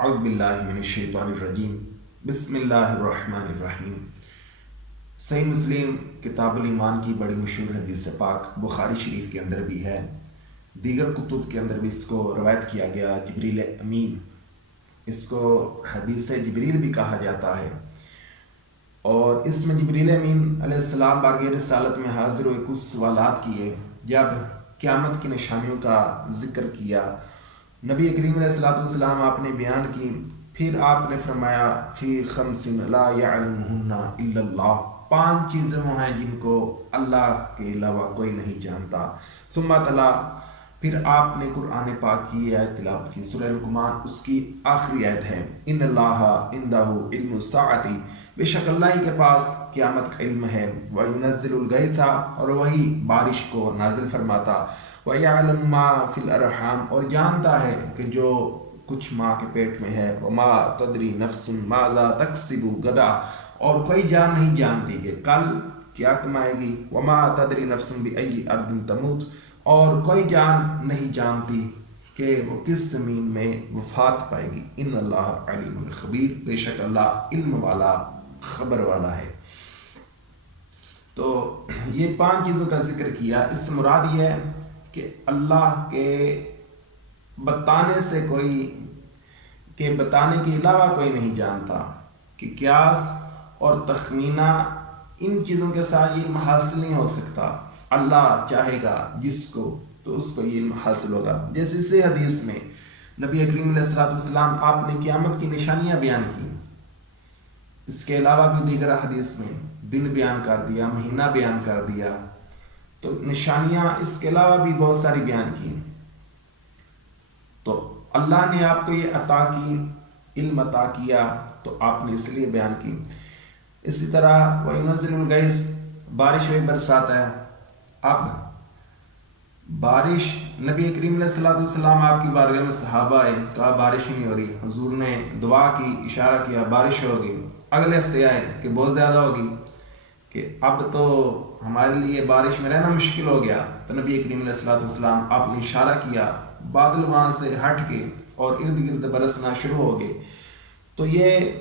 اعوذ باللہ من الشیطان الرجیم بسم اللہ الرحمن الرحیم۔ صحیح مسلم کتاب الایمان کی بڑی مشہور حدیث پاک بخاری شریف کے اندر بھی ہے، دیگر کتب کے اندر بھی اس کو روایت کیا گیا۔ جبریل امین، اس کو حدیث جبریل بھی کہا جاتا ہے، اور اس میں جبریل امین علیہ السلام بارگاہ رسالت میں حاضر ہوئے کچھ سوالات کیے۔ جب قیامت کی نشانیوں کا ذکر کیا، نبی کریم علیہ السلام آپ نے بیان کی، پھر آپ نے فرمایا فی خمس لا یعلمہن الا اللہ، 5 چیزیں وہ ہیں جن کو اللہ کے علاوہ کوئی نہیں جانتا۔ ثم تلا، پھر آپ نے قرآن پاک کی آیت تلاوت کی، سورہ لقمان اس کی آخری آیت ہے، ان اللہ عندہ علم الساعۃ، بے شک اللہ کے پاس قیامت کا علم ہے، وینزل الغیث، اور وہی بارش کو نازل فرماتا، وَيَعْلَمُ مَا فِي الْأَرْحَامِ، اور جانتا ہے کہ جو کچھ ماں کے پیٹ میں ہے، وَمَا تَدْرِي نَفْسٌ مَاذَا تَكْسِبُ غَدًا، اور کوئی جان نہیں جانتی کہ کل کیا کمائے گی، وَمَا تَدْرِي نَفْسٌ بِأَيِّ أَرْضٍ تَمُوتُ، اور کوئی جان نہیں جانتی کہ وہ کس زمین میں وفات پائے گی۔ ان اللہ علیم خبیر، بے شک اللہ علم والا، خبر والا ہے۔ تو یہ 5 چیزوں کا ذکر کیا، اس سے مراد یہ ہے کہ اللہ کے بتانے سے بتانے کے علاوہ کوئی نہیں جانتا، کہ قیاس اور تخمینہ ان چیزوں کے ساتھ یہ علم حاصل نہیں ہو سکتا۔ اللہ چاہے گا جس کو تو اس کو یہ علم حاصل ہوگا۔ جیسے اسی حدیث میں نبی کریم علیہ السلام آپ نے قیامت کی نشانیاں بیان کی، اس کے علاوہ بھی دیگر حدیث میں دن بیان کر دیا، مہینہ بیان کر دیا، تو نشانیاں اس کے علاوہ بھی بہت ساری بیان کی۔ تو اللہ نے آپ کو یہ عطا کی، علم عطا کیا، تو آپ نے اس لیے بیان کی۔ اسی طرح وَيُنَزِّلُ الْغَيْثَ، بارش ہوئی برسات ہے۔ اب بارش، نبی کریم علیہ السلام آپ کی بارگاہ میں صحابہ آئے، کہا بارش نہیں ہو رہی، حضور نے دعا کی، اشارہ کیا بارش ہوگی۔ اگلے ہفتے آئے کہ بہت زیادہ ہوگی، کہ اب تو ہمارے لیے بارش میں رہنا مشکل ہو گیا، تو نبی کریم علیہ السلام آپ نے اشارہ کیا، بادل وہاں سے ہٹ کے اور ارد گرد برسنا شروع ہو گئے۔ تو یہ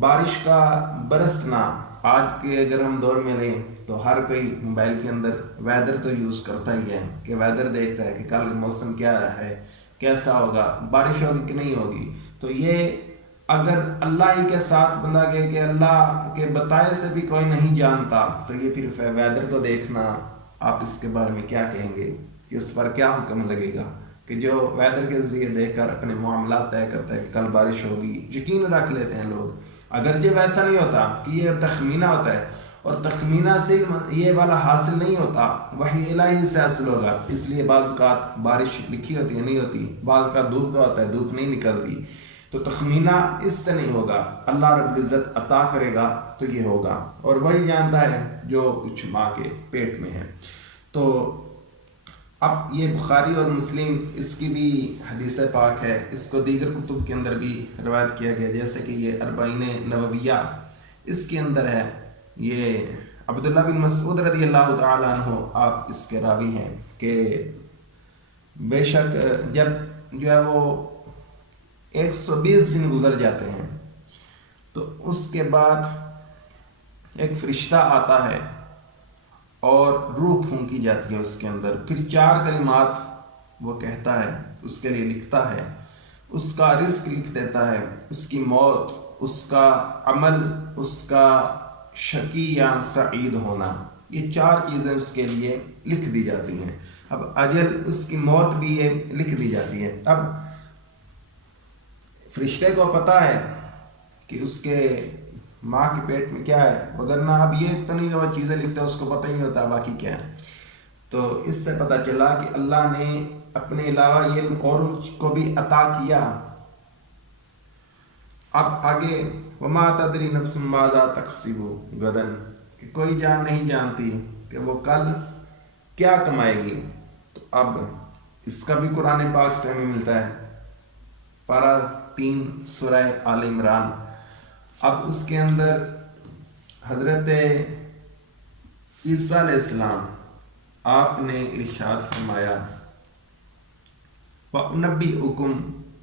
بارش کا برسنا آج کے اگر ہم دور میں لیں تو ہر کوئی موبائل کے اندر ویدر تو یوز کرتا ہی ہے، کہ ویدر دیکھتا ہے کہ کل موسم کیا ہے، کیسا ہوگا، بارش ہوگی کہ نہیں ہوگی۔ تو یہ اگر اللہ ہی کے ساتھ بندہ کہے کہ اللہ کے بتائے سے بھی کوئی نہیں جانتا، تو یہ پھر ویدر کو دیکھنا، آپ اس کے بارے میں کیا کہیں گے کہ اس پر کیا حکم لگے گا، کہ جو ویدر کے ذریعے دیکھ کر اپنے معاملات طے کرتا ہے کہ کل بارش ہوگی، یقین رکھ لیتے ہیں لوگ۔ اگرچہ ویسا نہیں ہوتا، کہ یہ تخمینہ ہوتا ہے، اور تخمینہ سے یہ والا حاصل نہیں ہوتا، وحی الہی سے حاصل ہوگا۔ اس لیے بعض اوقات بارش لکھی ہوتی ہے نہیں ہوتی، بعض اوقات دھوپ کا ہوتا ہے دھوپ نہیں نکلتی، تو تخمینہ اس سے نہیں ہوگا، اللہ رب العزت عطا کرے گا تو یہ ہوگا، اور وہی جانتا ہے جو کچھ ماں کے پیٹ میں ہے۔ تو اب یہ بخاری اور مسلم اس کی بھی حدیث پاک ہے، اس کو دیگر کتب کے اندر بھی روایت کیا گیا، جیسے کہ یہ 40 نوویہ اس کے اندر ہے۔ یہ عبداللہ بن مسعود رضی اللہ تعالیٰ عنہ آپ اس کے راوی ہیں، کہ بے شک جب جو ہے وہ 120 دن گزر جاتے ہیں، تو اس کے بعد ایک فرشتہ آتا ہے اور روح پھونکی جاتی ہے اس کے اندر، پھر 4 کلمات وہ کہتا ہے، اس کے لیے لکھتا ہے، اس کا رزق لکھ دیتا ہے، اس کی موت، اس کا عمل، اس کا شقی یا سعید ہونا، یہ 4 چیزیں اس کے لیے لکھ دی جاتی ہیں۔ اب اجل، اس کی موت بھی یہ لکھ دی جاتی ہے۔ اب فرشتے کو پتہ ہے کہ اس کے ماں کے پیٹ میں کیا ہے، وگرنہ اب یہ تو نہیں کہ وہ چیزیں لکھتا ہے اس کو پتہ ہی نہیں ہوتا باقی کیا ہے۔ تو اس سے پتہ چلا کہ اللہ نے اپنے علاوہ یہ اوروں کو بھی عطا کیا۔ اب آگے وما تدری نفس ماذا تکسب غدا، کہ کوئی جان نہیں جانتی کہ وہ کل کیا کمائے گی۔ تو اب اس کا بھی قرآن پاک سے ہمیں ملتا ہے، پارہ 3 سورہ آل عمران۔ اب اس کے اندر حضرت عیسیٰ علیہ السلام آپ نے ارشاد فرمایا وَأُنَبِّئُكُمْ